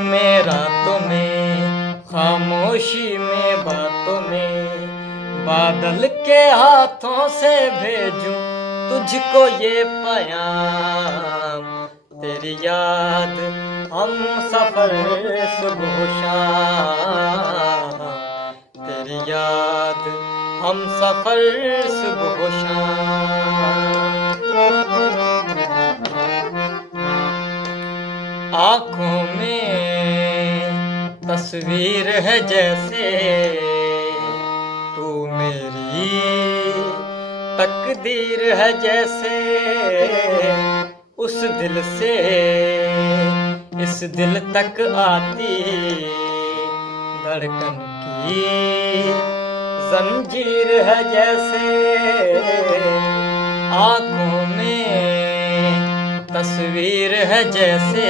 में रातों में, खामोशी में बातों में, बादल के हाथों से भेजूं तुझको ये पैगाम। तेरी याद हम सफर सुबह शाम, तेरी याद हम सफर सुबह शाम। आँखों में तस्वीर है जैसे तू मेरी तकदीर है जैसे, उस दिल से इस दिल तक आती धड़कन की जंजीर है जैसे। आँखों में तस्वीर है जैसे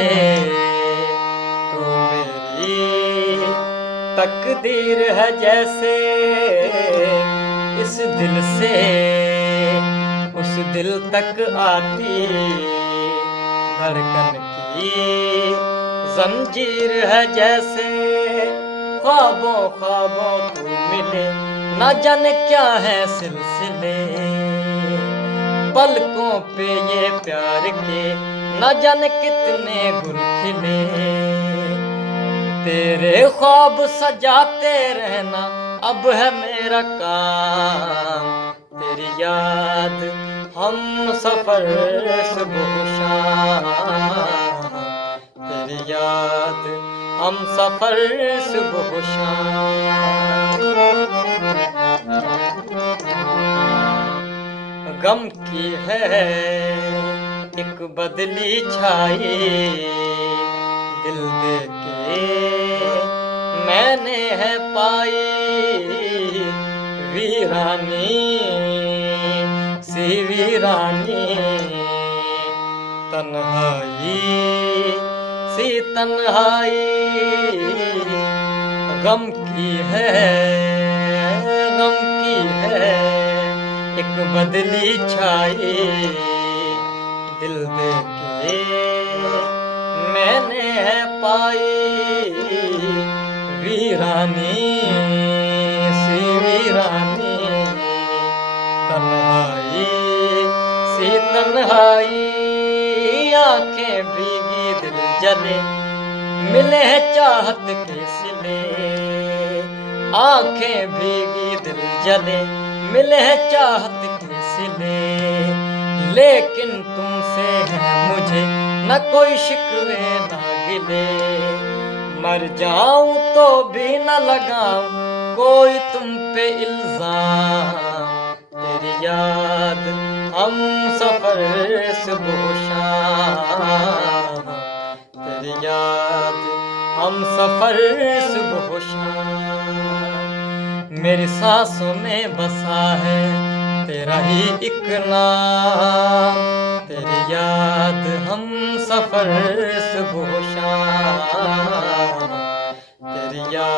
तू मेरी तकदीर है जैसे, इस दिल से उस दिल तक आती धड़कन की जंजीर है जैसे। ख्वाबों ख्वाबों तू मिले न जाने क्या है सिलसिले, पलकों पे ये प्यार के न जाने कितने गुल खिले। तेरे ख्वाब सजाते रहना अब है मेरा काम, तेरी याद हम सफर सुबह शाम, तेरी याद हम सफर सुबह शाम। गम की है एक बदली छाई, दिल दे के मैंने है पाई। वीरानी सी वीरानी, तन्हाई सी तन्हाई। गम की है गम की है एक बदली छाई, दिल दे के मैंने है पाई। वीरानी सी वीरानी, तन्हाई सी तन्हाई। आंखें भीगी दिल जले मिले हैं चाहत के सिले, आंखें भीगी दिल जले मिले हैं चाहत के सिले। लेकिन तुमसे है मुझे न कोई शिकवे न गिले, मर जाऊं तो भी न लगाऊं कोई तुम पे इल्जाम। तेरी याद हम सफर सुबह शाम, तेरी याद हम सफर सुबह शाम। मेरी सांसों में बसा है तेरा ही एक नाम, तेरी याद हम सफर सुबह शाम, तेरी याद